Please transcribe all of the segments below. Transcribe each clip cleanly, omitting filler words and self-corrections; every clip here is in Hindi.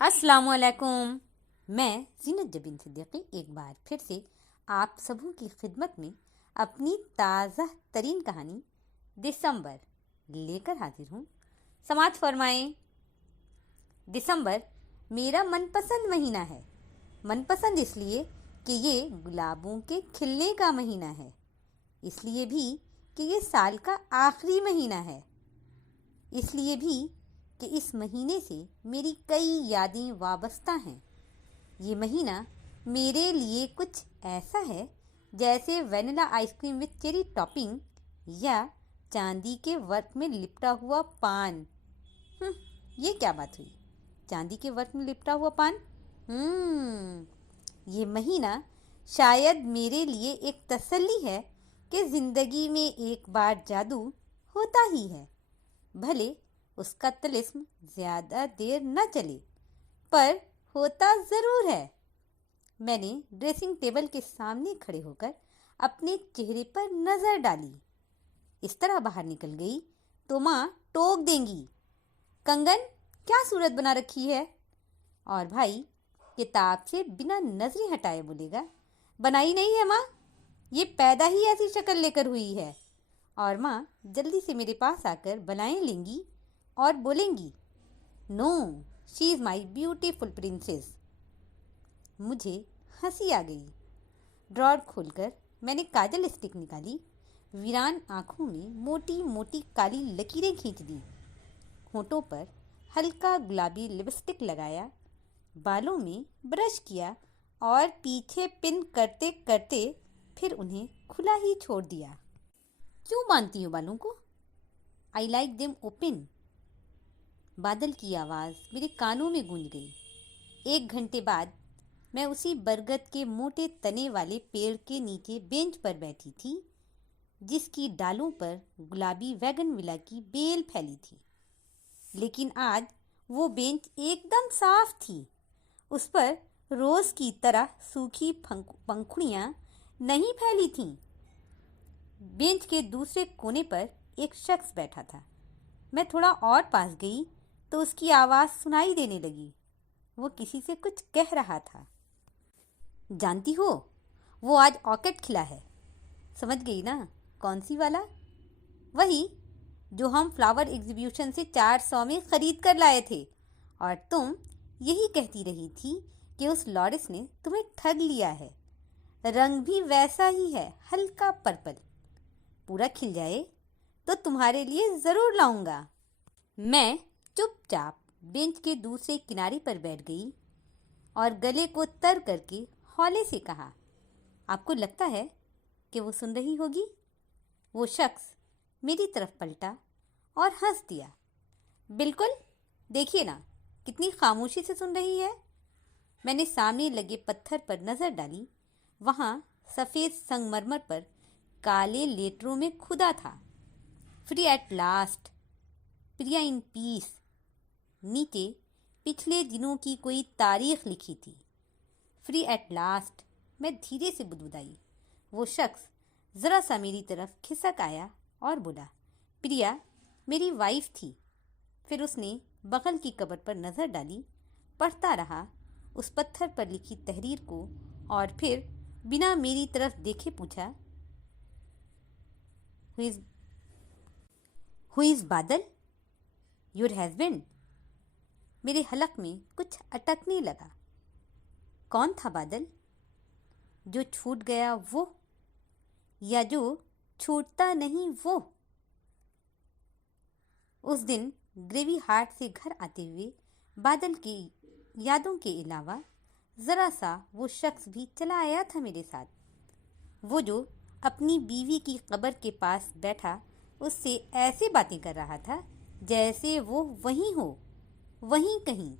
अस्सलामुअलैकुम। मैं ज़ीनत जबीन सिद्दीकी एक बार फिर से आप सबों की खिदमत में अपनी ताज़ा तरीन कहानी दिसंबर लेकर हाजिर हूँ। समाअत फरमाएं। दिसंबर मेरा मनपसंद महीना है। मनपसंद इसलिए कि ये गुलाबों के खिलने का महीना है, इसलिए भी कि ये साल का आखिरी महीना है, इसलिए भी कि इस महीने से मेरी कई यादें वाबस्ता हैं। ये महीना मेरे लिए कुछ ऐसा है जैसे vanilla ice cream with cherry topping या चांदी के वर्क में लिपटा हुआ पान। ये क्या बात हुई? चांदी के वर्क में लिपटा हुआ पान। ये महीना शायद मेरे लिए एक तसल्ली है कि ज़िंदगी में एक बार जादू होता ही है, भले उसका तिलिस्म ज़्यादा देर न चले, पर होता ज़रूर है। मैंने ड्रेसिंग टेबल के सामने खड़े होकर अपने चेहरे पर नज़र डाली। इस तरह बाहर निकल गई तो माँ टोक देंगी, कंगन क्या सूरत बना रखी है। और भाई किताब से बिना नजरें हटाए बोलेगा, बनाई नहीं है माँ, ये पैदा ही ऐसी शक्ल लेकर हुई है। और माँ जल्दी से मेरे पास आकर बनाएं लेंगी और बोलेंगी, no, she is my beautiful princess. मुझे हंसी आ गई। ड्रॉर खोलकर मैंने काजल स्टिक निकाली, वीरान आँखों में मोटी मोटी काली लकीरें खींच दी, होठों पर हल्का गुलाबी लिपस्टिक लगाया, बालों में ब्रश किया और पीछे पिन करते करते फिर उन्हें खुला ही छोड़ दिया। क्यों बांधती हो बालों को? I like them open. बादल की आवाज़ मेरे कानों में गूंज गई। 1 घंटे बाद मैं उसी बरगद के मोटे तने वाले पेड़ के नीचे बेंच पर बैठी थी, जिसकी डालों पर गुलाबी वैगनविला की बेल फैली थी। लेकिन आज वो बेंच एकदम साफ थी। उस पर रोज़ की तरह सूखी पंखुड़ियाँ नहीं फैली थीं। बेंच के दूसरे कोने पर एक शख्स बैठा था। मैं थोड़ा और पास गई तो उसकी आवाज़ सुनाई देने लगी। वो किसी से कुछ कह रहा था। जानती हो, वो आज ऑर्किड खिला है। समझ गई ना? कौन सी वाला? वही जो हम फ्लावर एग्जीबिशन से 400 में ख़रीद कर लाए थे। और तुम यही कहती रही थी कि उस लॉरिस ने तुम्हें ठग लिया है। रंग भी वैसा ही है, हल्का पर्पल। पूरा खिल जाए तो तुम्हारे लिए ज़रूर लाऊंगा। मैं चुपचाप बेंच के दूसरे किनारे पर बैठ गई और गले को तर करके हौले से कहा, आपको लगता है कि वो सुन रही होगी? वो शख्स मेरी तरफ पलटा और हंस दिया। बिल्कुल, देखिए ना कितनी खामोशी से सुन रही है। मैंने सामने लगे पत्थर पर नज़र डाली। वहाँ सफ़ेद संगमरमर पर काले लेटरों में खुदा था, free at last, Priya in peace. नीचे पिछले दिनों की कोई तारीख लिखी थी। फ्री एट लास्ट, मैं धीरे से बुदबुदाई। वो शख्स ज़रा सा मेरी तरफ खिसक आया और बोला, प्रिया मेरी वाइफ थी। फिर उसने बगल की कब्र पर नज़र डाली, पढ़ता रहा उस पत्थर पर लिखी तहरीर को और फिर बिना मेरी तरफ देखे पूछा, हु इज़ बादल? Your husband? मेरे हलक में कुछ अटकने लगा। कौन था बादल? जो छूट गया वो, या जो छूटता नहीं वो? उस दिन ग्रेवी हार्ट से घर आते हुए बादल की यादों के अलावा ज़रा सा वो शख्स भी चला आया था मेरे साथ। वो जो अपनी बीवी की कब्र के पास बैठा उससे ऐसे बातें कर रहा था जैसे वो वहीं हो, वहीं कहीं,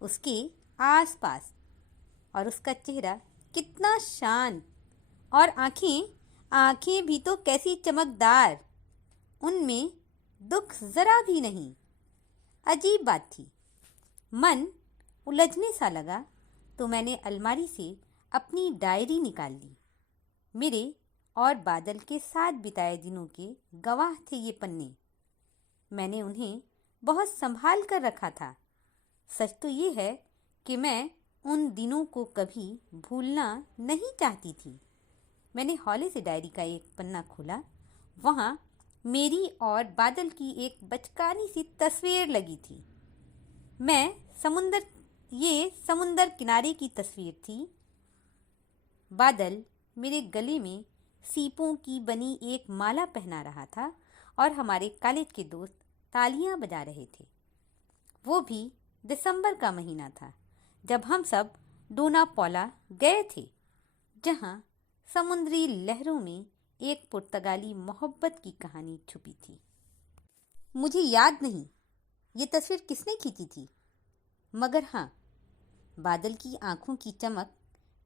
उसके आसपास। और उसका चेहरा कितना शांत, और आंखें भी तो कैसी चमकदार, उनमें दुख ज़रा भी नहीं। अजीब बात थी। मन उलझने सा लगा तो मैंने अलमारी से अपनी डायरी निकाल ली। मेरे और बादल के साथ बिताए दिनों के गवाह थे ये पन्ने। मैंने उन्हें बहुत संभाल कर रखा था। सच तो ये है कि मैं उन दिनों को कभी भूलना नहीं चाहती थी। मैंने हौले से डायरी का एक पन्ना खोला। वहाँ मेरी और बादल की एक बचकानी सी तस्वीर लगी थी। मैं समुंदर किनारे की तस्वीर थी। बादल मेरे गले में सीपों की बनी एक माला पहना रहा था और हमारे कॉलेज के दोस्त तालियां बजा रहे थे। वो भी दिसंबर का महीना था, जब हम सब डोना पौला गए थे, जहां समुद्री लहरों में एक पुर्तगाली मोहब्बत की कहानी छुपी थी। मुझे याद नहीं ये तस्वीर किसने खींची थी, मगर हाँ, बादल की आंखों की चमक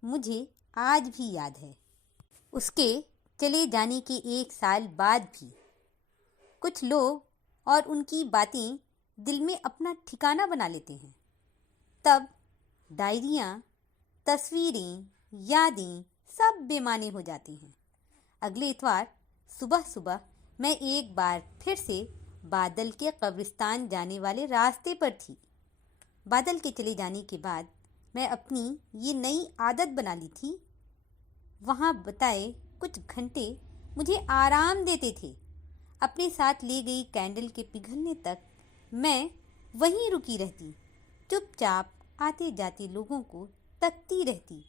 मुझे आज भी याद है। उसके चले जाने के 1 साल बाद भी कुछ लोग और उनकी बातें दिल में अपना ठिकाना बना लेते हैं। तब डायरियाँ, तस्वीरें, यादें सब बेमाने हो जाती हैं। अगले इतवार सुबह सुबह मैं एक बार फिर से बादल के कब्रिस्तान जाने वाले रास्ते पर थी। बादल के चले जाने के बाद मैं अपनी ये नई आदत बना ली थी। वहाँ बताए कुछ घंटे मुझे आराम देते थे। अपने साथ ले गई कैंडल के पिघलने तक मैं वहीं रुकी रहती, चुपचाप आते जाते लोगों को तकती रहती,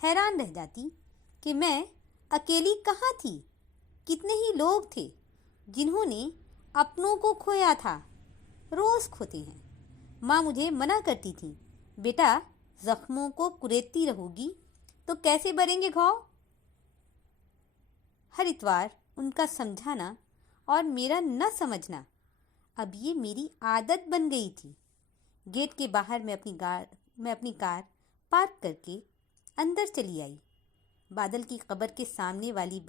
हैरान रह जाती कि मैं अकेली कहाँ थी। कितने ही लोग थे जिन्होंने अपनों को खोया था। रोज़ खोते हैं। माँ मुझे मना करती थी, बेटा जख्मों को कुरेदती रहोगी तो कैसे भरेंगे घाव। हर इतवार उनका समझाना और मेरा न समझना अब ये मेरी आदत बन गई थी। गेट के बाहर मैं अपनी कार पार्क करके अंदर चली आई। बादल की कब्र के सामने वाली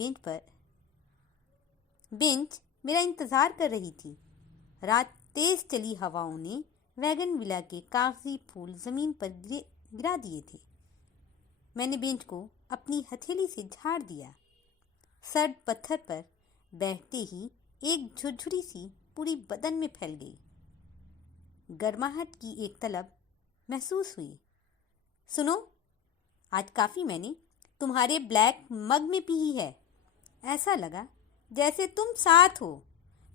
बेंच मेरा इंतज़ार कर रही थी। रात तेज चली हवाओं ने वैगन विला के कागजी फूल ज़मीन पर गिरा दिए थे। मैंने बेंच को अपनी हथेली से झाड़ दिया। सर्द पत्थर पर बैठते ही एक झुरझुरी सी पूरी बदन में फैल गई। गर्माहट की एक तलब महसूस हुई। सुनो, आज काफ़ी मैंने तुम्हारे ब्लैक मग में पी ही है। ऐसा लगा जैसे तुम साथ हो,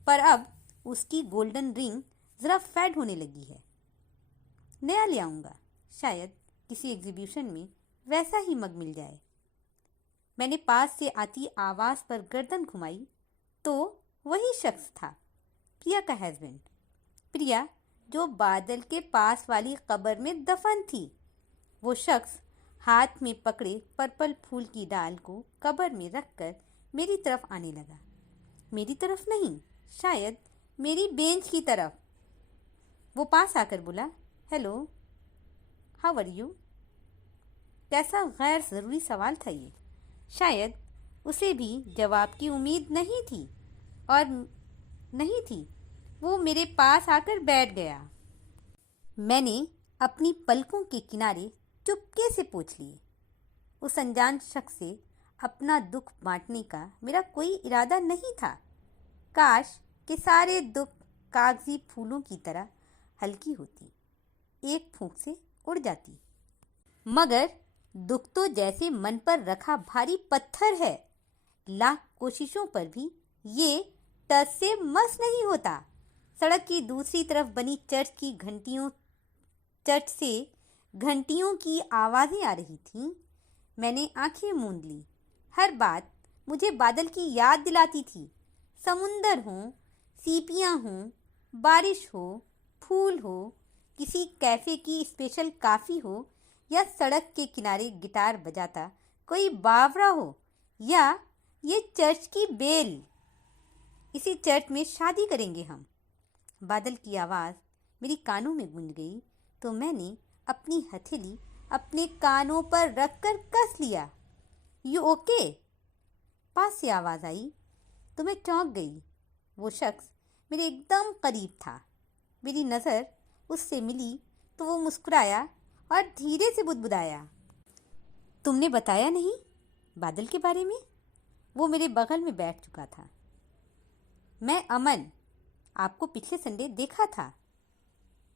पर अब उसकी गोल्डन रिंग ज़रा फेड होने लगी है। नया ले आऊँगा, शायद किसी एग्जीबिशन में वैसा ही मग मिल जाए। मैंने पास से आती आवाज़ पर गर्दन घुमाई तो वही शख्स था, प्रिया का हस्बैंड। प्रिया जो बादल के पास वाली कब्र में दफन थी। वो शख्स हाथ में पकड़े पर्पल फूल की डाल को कब्र में रखकर मेरी तरफ आने लगा। मेरी तरफ नहीं, शायद मेरी बेंच की तरफ। वो पास आकर बोला, हेलो, हाउ आर यू। कैसा गैर ज़रूरी सवाल था ये। शायद उसे भी जवाब की उम्मीद नहीं थी और नहीं थी। वो मेरे पास आकर बैठ गया। मैंने अपनी पलकों के किनारे चुपके से पूछ लिए। उस अनजान शख्स से अपना दुख बांटने का मेरा कोई इरादा नहीं था। काश कि सारे दुख कागजी फूलों की तरह हल्की होती, एक फूंक से उड़ जाती। मगर दुख तो जैसे मन पर रखा भारी पत्थर है। लाख कोशिशों पर भी ये टस से मस नहीं होता। सड़क की दूसरी तरफ बनी चर्च से घंटियों की आवाज़ें आ रही थीं। मैंने आंखें मूंद ली। हर बात मुझे बादल की याद दिलाती थी। समुंदर हो, सीपियाँ हों, बारिश हो, फूल हो, किसी कैफ़े की स्पेशल कॉफ़ी हो, या सड़क के किनारे गिटार बजाता कोई बावरा हो, या ये चर्च की बेल। इसी चर्च में शादी करेंगे हम। बादल की आवाज़ मेरी कानों में गूंज गई तो मैंने अपनी हथेली अपने कानों पर रखकर कस लिया। You okay? पास से आवाज़ आई तो मैं चौंक गई। वो शख्स मेरे एकदम करीब था। मेरी नज़र उससे मिली तो वो मुस्कुराया और धीरे से बुदबुदाया, तुमने बताया नहीं बादल के बारे में? वो मेरे बगल में बैठ चुका था। मैं अमन, आपको पिछले संडे देखा था।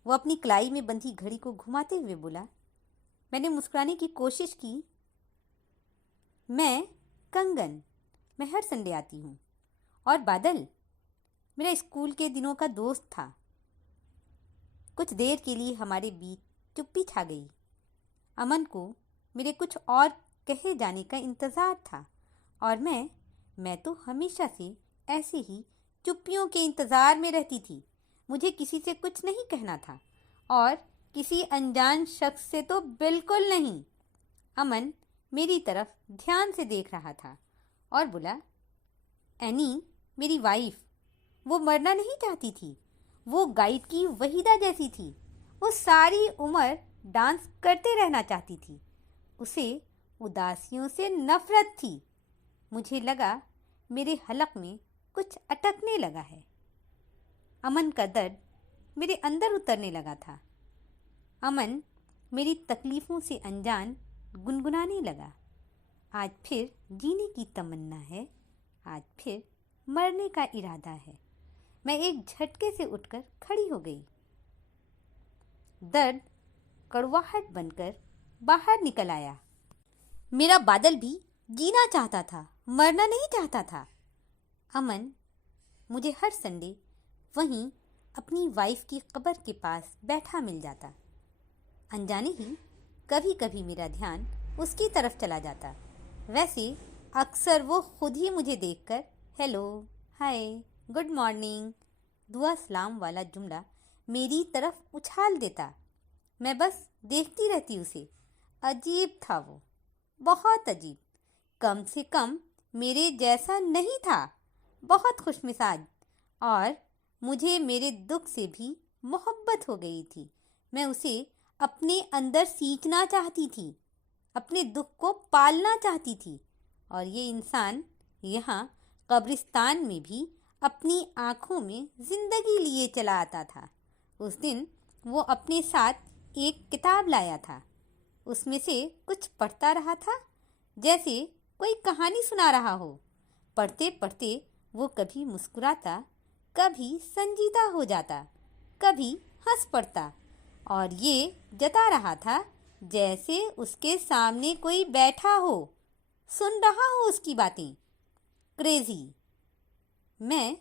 वो अपनी कलाई में बंधी घड़ी को घुमाते हुए बोला। मैंने मुस्कुराने की कोशिश की। मैं कंगन, मैं हर संडे आती हूँ। और बादल मेरा स्कूल के दिनों का दोस्त था। कुछ देर के लिए हमारे बीच चुप्पी छा गई। अमन को मेरे कुछ और कहे जाने का इंतज़ार था और मैं तो हमेशा से ऐसे ही चुप्पियों के इंतज़ार में रहती थी। मुझे किसी से कुछ नहीं कहना था और किसी अनजान शख्स से तो बिल्कुल नहीं। अमन मेरी तरफ ध्यान से देख रहा था और बोला, एनी मेरी वाइफ, वो मरना नहीं चाहती थी। वो गाइड की वहीदा जैसी थी। वो सारी उम्र डांस करते रहना चाहती थी। उसे उदासियों से नफरत थी। मुझे लगा मेरे हलक में कुछ अटकने लगा है। अमन का दर्द मेरे अंदर उतरने लगा था। अमन मेरी तकलीफ़ों से अनजान गुनगुनाने लगा। आज फिर जीने की तमन्ना है, आज फिर मरने का इरादा है। मैं एक झटके से उठकर खड़ी हो गई। दर्द कड़वाहट बनकर बाहर निकल आया। मेरा बादल भी जीना चाहता था, मरना नहीं चाहता था। अमन मुझे हर संडे वहीं अपनी वाइफ की कब्र के पास बैठा मिल जाता। अनजाने ही कभी कभी मेरा ध्यान उसकी तरफ चला जाता। वैसे अक्सर वो खुद ही मुझे देखकर हेलो, हाय, गुड मॉर्निंग, दुआ सलाम वाला जुमला मेरी तरफ उछाल देता। मैं बस देखती रहती उसे। अजीब था वो, बहुत अजीब। कम से कम मेरे जैसा नहीं था, बहुत खुशमिजाज। और मुझे मेरे दुख से भी मोहब्बत हो गई थी। मैं उसे अपने अंदर सींचना चाहती थी, अपने दुख को पालना चाहती थी। और ये इंसान यहाँ कब्रिस्तान में भी अपनी आँखों में ज़िंदगी लिए चला आता था। उस दिन वो अपने साथ एक किताब लाया था। उसमें से कुछ पढ़ता रहा था, जैसे कोई कहानी सुना रहा हो। पढ़ते पढ़ते वो कभी मुस्कुराता, कभी संजीदा हो जाता, कभी हंस पड़ता और ये जता रहा था जैसे उसके सामने कोई बैठा हो, सुन रहा हो उसकी बातें। क्रेजी। मैं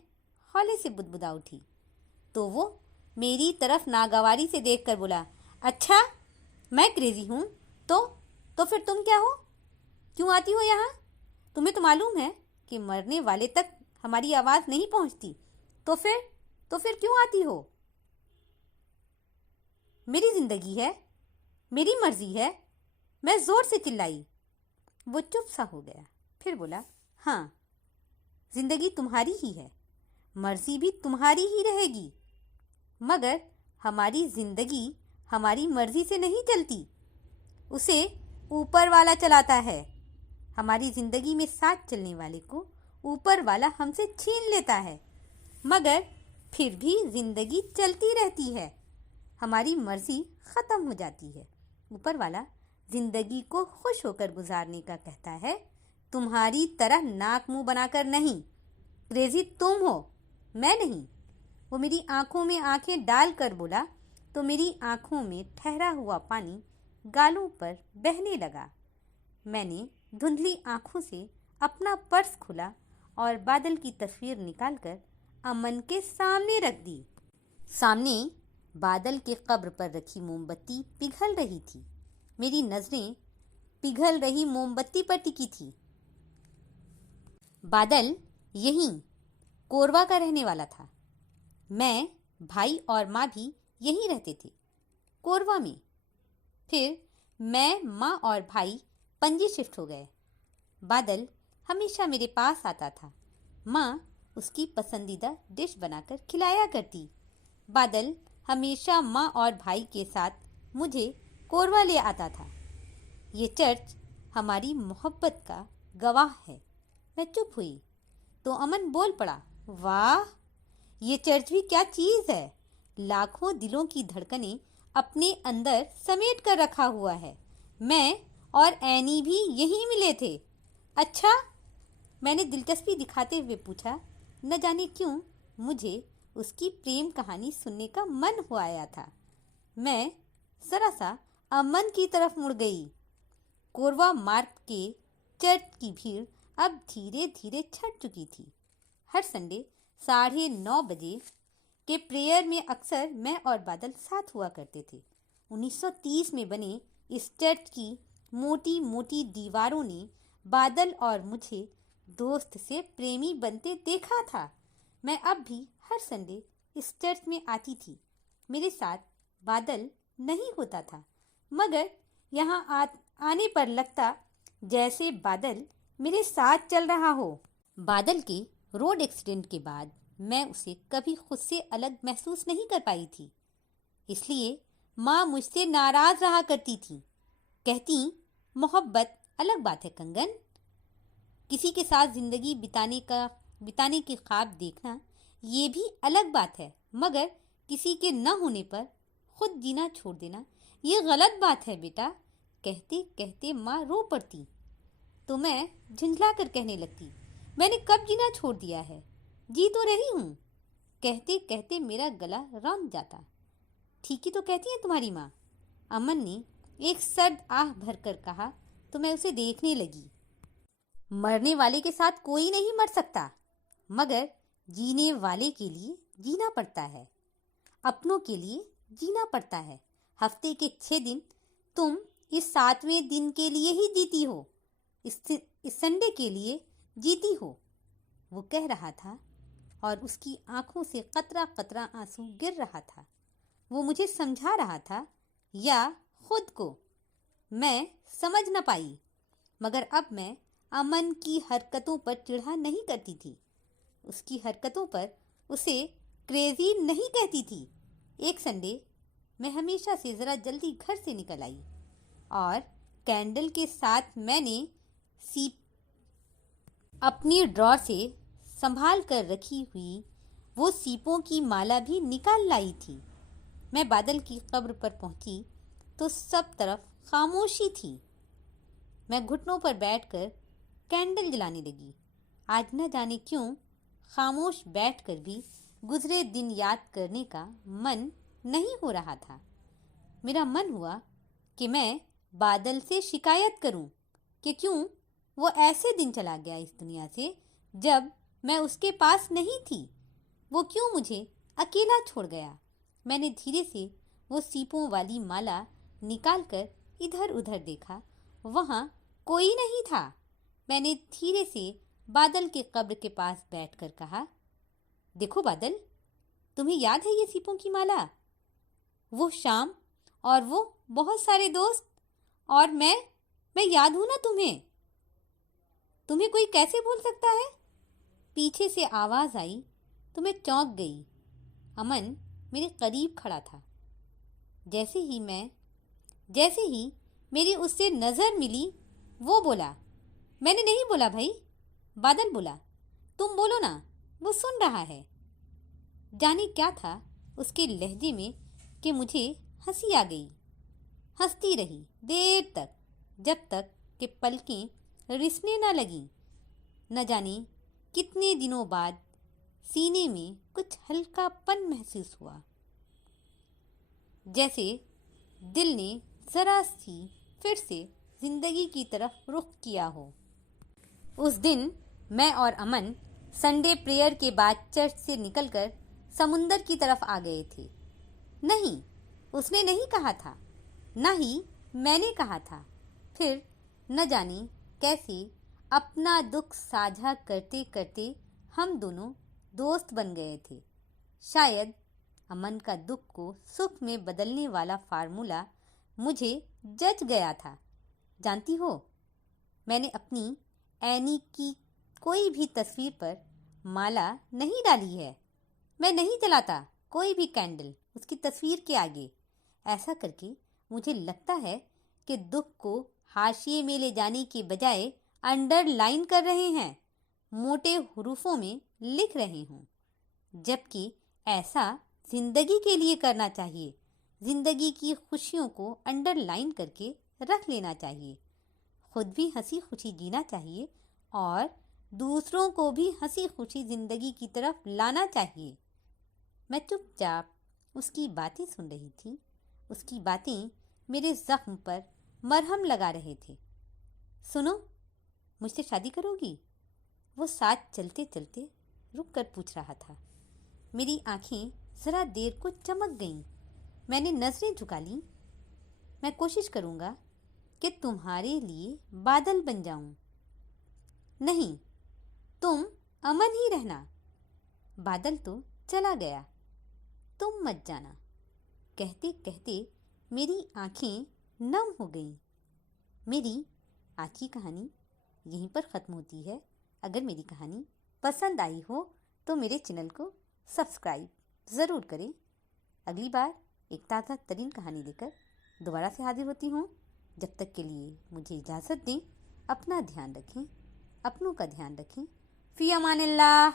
हौले से बुदबुदा उठी तो वो मेरी तरफ नागवारी से देखकर बोला, अच्छा मैं क्रेजी हूँ तो फिर तुम क्या हो? क्यों आती हो यहाँ? तुम्हें तो मालूम है कि मरने वाले तक हमारी आवाज़ नहीं पहुँचती। तो फिर क्यों आती हो? मेरी ज़िंदगी है, मेरी मर्जी है, मैं ज़ोर से चिल्लाई। वो चुप सा हो गया, फिर बोला, हाँ, ज़िंदगी तुम्हारी ही है, मर्जी भी तुम्हारी ही रहेगी, मगर हमारी ज़िंदगी हमारी मर्जी से नहीं चलती, उसे ऊपर वाला चलाता है। हमारी ज़िंदगी में साथ चलने वाले को ऊपर वाला हमसे छीन लेता है, मगर फिर भी ज़िंदगी चलती रहती है। हमारी मर्जी ख़त्म हो जाती है। ऊपर वाला ज़िंदगी को खुश होकर गुजारने का कहता है, तुम्हारी तरह नाक मुंह बनाकर नहीं। क्रेजी तुम हो, मैं नहीं। वो मेरी आंखों में आंखें डाल कर बोला तो मेरी आंखों में ठहरा हुआ पानी गालों पर बहने लगा। मैंने धुंधली आंखों से अपना पर्स खुला और बादल की तस्वीर निकालकर अमन के सामने रख दी। सामने बादल के कब्र पर रखी मोमबत्ती पिघल रही थी। मेरी नज़रें पिघल रही मोमबत्ती पर टिकी थी। बादल यहीं कोरवा का रहने वाला था। मैं, भाई और माँ भी यहीं रहते थे, कोरवा में। फिर मैं, माँ और भाई पणजी शिफ्ट हो गए। बादल हमेशा मेरे पास आता था। माँ उसकी पसंदीदा डिश बनाकर खिलाया करती। बादल हमेशा माँ और भाई के साथ मुझे कोरवा ले आता था। ये चर्च हमारी मोहब्बत का गवाह है। मैं चुप हुई तो अमन बोल पड़ा, वाह, ये चर्च भी क्या चीज़ है। लाखों दिलों की धड़कनें अपने अंदर समेट कर रखा हुआ है। मैं और एनी भी यहीं मिले थे। अच्छा, मैंने दिलचस्पी दिखाते हुए पूछा। न जाने क्यों मुझे उसकी प्रेम कहानी सुनने का मन हो आया था। मैं जरा सा अमन की तरफ मुड़ गई। कोरवा मार्ग के चर्च की भीड़ अब धीरे धीरे छट चुकी थी। हर संडे 9:30 के प्रेयर में अक्सर मैं और बादल साथ हुआ करते थे। 1930 में बने इस चर्च की मोटी मोटी दीवारों ने बादल और मुझे दोस्त से प्रेमी बनते देखा था। मैं अब भी हर संडे इस चर्च में आती थी। मेरे साथ बादल नहीं होता था, मगर यहाँ आने पर लगता जैसे बादल मेरे साथ चल रहा हो। बादल के रोड एक्सीडेंट के बाद मैं उसे कभी खुद से अलग महसूस नहीं कर पाई थी। इसलिए माँ मुझसे नाराज रहा करती थी। कहती, मोहब्बत अलग बात है कंगन, किसी के साथ जिंदगी बिताने के ख्वाब देखना ये भी अलग बात है, मगर किसी के न होने पर खुद जीना छोड़ देना ये गलत बात है बेटा। कहते कहते माँ रो पड़ती तो मैं झुंझला कर कहने लगती, मैंने कब जीना छोड़ दिया है, जी तो रही हूँ। कहते कहते मेरा गला रौंद जाता। ठीक ही तो कहती है तुम्हारी माँ, अमन ने एक सर्द आह भरकर कहा तो मैं उसे देखने लगी। मरने वाले के साथ कोई नहीं मर सकता, मगर जीने वाले के लिए जीना पड़ता है, अपनों के लिए जीना पड़ता है। हफ्ते के 6 दिन तुम इस 7वें दिन के लिए ही जीती हो, इस संडे के लिए जीती हो। वो कह रहा था और उसकी आंखों से कतरा कतरा आंसू गिर रहा था। वो मुझे समझा रहा था या खुद को, मैं समझ न पाई। मगर अब मैं अमन की हरकतों पर चिढ़ा नहीं करती थी, उसकी हरकतों पर उसे क्रेजी नहीं कहती थी। एक संडे मैं हमेशा से ज़रा जल्दी घर से निकल आई और कैंडल के साथ मैंने अपनी ड्रॉर से संभाल कर रखी हुई वो सीपों की माला भी निकाल लाई थी। मैं बादल की कब्र पर पहुंची तो सब तरफ खामोशी थी। मैं घुटनों पर बैठकर कैंडल जलाने लगी। आज न जाने क्यों खामोश बैठकर भी गुजरे दिन याद करने का मन नहीं हो रहा था। मेरा मन हुआ कि मैं बादल से शिकायत करूं कि क्यों वो ऐसे दिन चला गया इस दुनिया से जब मैं उसके पास नहीं थी। वो क्यों मुझे अकेला छोड़ गया। मैंने धीरे से वो सीपों वाली माला निकालकर इधर उधर देखा, वहाँ कोई नहीं था। मैंने धीरे से बादल के कब्र के पास बैठकर कहा, देखो बादल, तुम्हें याद है ये सीपों की माला, वो शाम और वो बहुत सारे दोस्त और मैं याद हूँ ना तुम्हें। तुम्हें कोई कैसे भूल सकता है। पीछे से आवाज़ आई तो मैं चौंक गई। अमन मेरे करीब खड़ा था। जैसे ही मेरी उससे नज़र मिली वो बोला, मैंने नहीं बोला भाई। बादल बोला, तुम बोलो ना, वो सुन रहा है। जाने क्या था उसके लहजे में कि मुझे हंसी आ गई। हंसती रही देर तक, जब तक कि पलकें रिसने न लगीं। न जाने कितने दिनों बाद सीने में कुछ हल्कापन महसूस हुआ, जैसे दिल ने जरा सी फिर से जिंदगी की तरफ रुख किया हो। उस दिन मैं और अमन संडे प्रेयर के बाद चर्च से निकलकर समुंदर की तरफ आ गए थे। नहीं, उसने नहीं कहा था, ना ही मैंने कहा था। फिर न जाने कैसे अपना दुख साझा करते करते हम दोनों दोस्त बन गए थे। शायद अमन का दुख को सुख में बदलने वाला फार्मूला मुझे जच गया था। जानती हो, मैंने अपनी एनी की कोई भी तस्वीर पर माला नहीं डाली है। मैं नहीं जलाता कोई भी कैंडल उसकी तस्वीर के आगे। ऐसा करके मुझे लगता है कि दुख को हाशिए में ले जाने के बजाय अंडरलाइन कर रहे हैं, मोटे हुरूफों में लिख रहे हों, जबकि ऐसा जिंदगी के लिए करना चाहिए। जिंदगी की खुशियों को अंडरलाइन करके रख लेना चाहिए। खुद भी हंसी खुशी जीना चाहिए और दूसरों को भी हंसी खुशी जिंदगी की तरफ लाना चाहिए। मैं चुपचाप उसकी बातें सुन रही थी। उसकी बातें मेरे जख्म पर मरहम लगा रहे थे। सुनो, मुझसे शादी करोगी? वो साथ चलते चलते रुक कर पूछ रहा था। मेरी आंखें जरा देर को चमक गईं। मैंने नजरें झुका लीं। मैं कोशिश करूंगा कि तुम्हारे लिए बादल बन जाऊं। नहीं, तुम अमन ही रहना। बादल तो चला गया, तुम मत जाना। कहते कहते मेरी आंखें नम हो गईं। मेरी आज की कहानी यहीं पर ख़त्म होती है। अगर मेरी कहानी पसंद आई हो तो मेरे चैनल को सब्सक्राइब ज़रूर करें। अगली बार एक ताज़ा तरीन कहानी लेकर दोबारा से हाजिर होती हूँ। जब तक के लिए मुझे इजाज़त दें। अपना ध्यान रखें, अपनों का ध्यान रखें। फ़ी अमानिल्लाह।